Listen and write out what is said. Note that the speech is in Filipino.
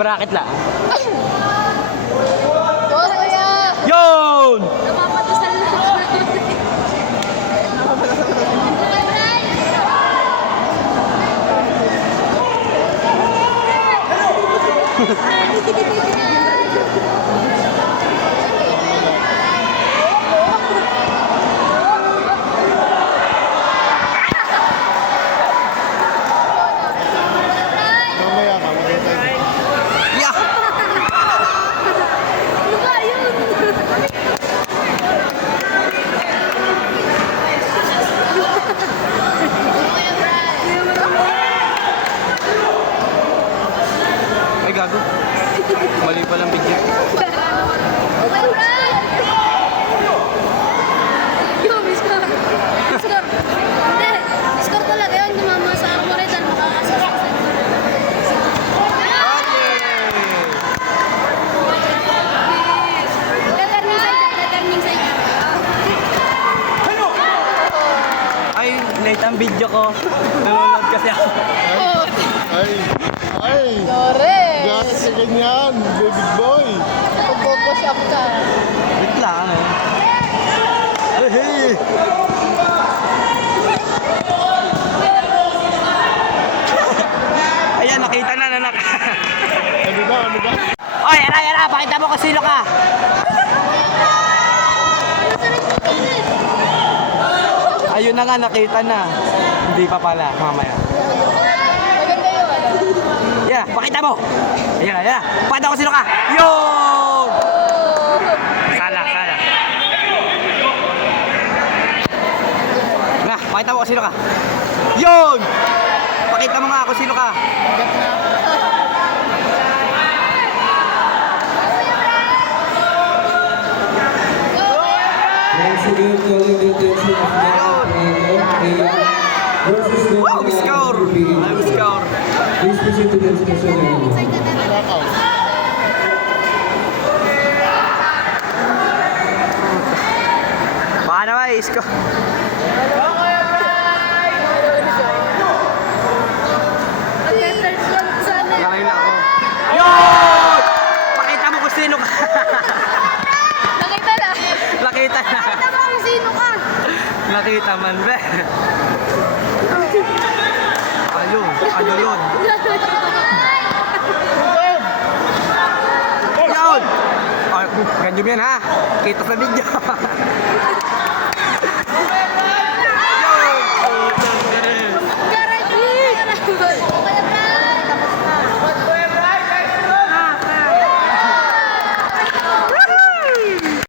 bracket lang. Oh, kuya! Yun! Napapatusan na. Mamaya ka, maganda yun. Yeah! Ano ba yun? Ay, gago. Mali pa lang video. Yo, miss ko. Miss ko. Hindi, miss ko talaga yun. Tumama sa ako rin dahil makakasas. Determining side, determining side. Ay, late ang video ko. Nanonood kasi ako. Oh, Ay, ay. Torres! Gas ka ganyan, baby boy. Pag-shop ka. Wait lang, ano? Hey! Ayan, nakita na, nanak. Ano ba, ano ba? Oy, yan na, pakita mo kung sino ka. Ayun na nga, nakita na. Hindi pa pala, mamaya. Maganda yun. Yeah, pakita mo. Ayan na. Pakita ko sino ka. Yun! Sala. Nga, pakita mo kung sino ka. Yun! Pakita mo nga kung sino ka. Once again, calling the attention of versus the Wow, score! Ang score. Please proceed to the special area. Knockout. Baka naman, score. Mag-search lang sana. Ngayon na ako. Yun! Pakita mo kung sino ka. Nakita na. Nakita na. Nakita mo kung sino ka. Nakita man, be. Ayun, ano yun? Yun! Ay, ganyan yan ha. Kita sa video.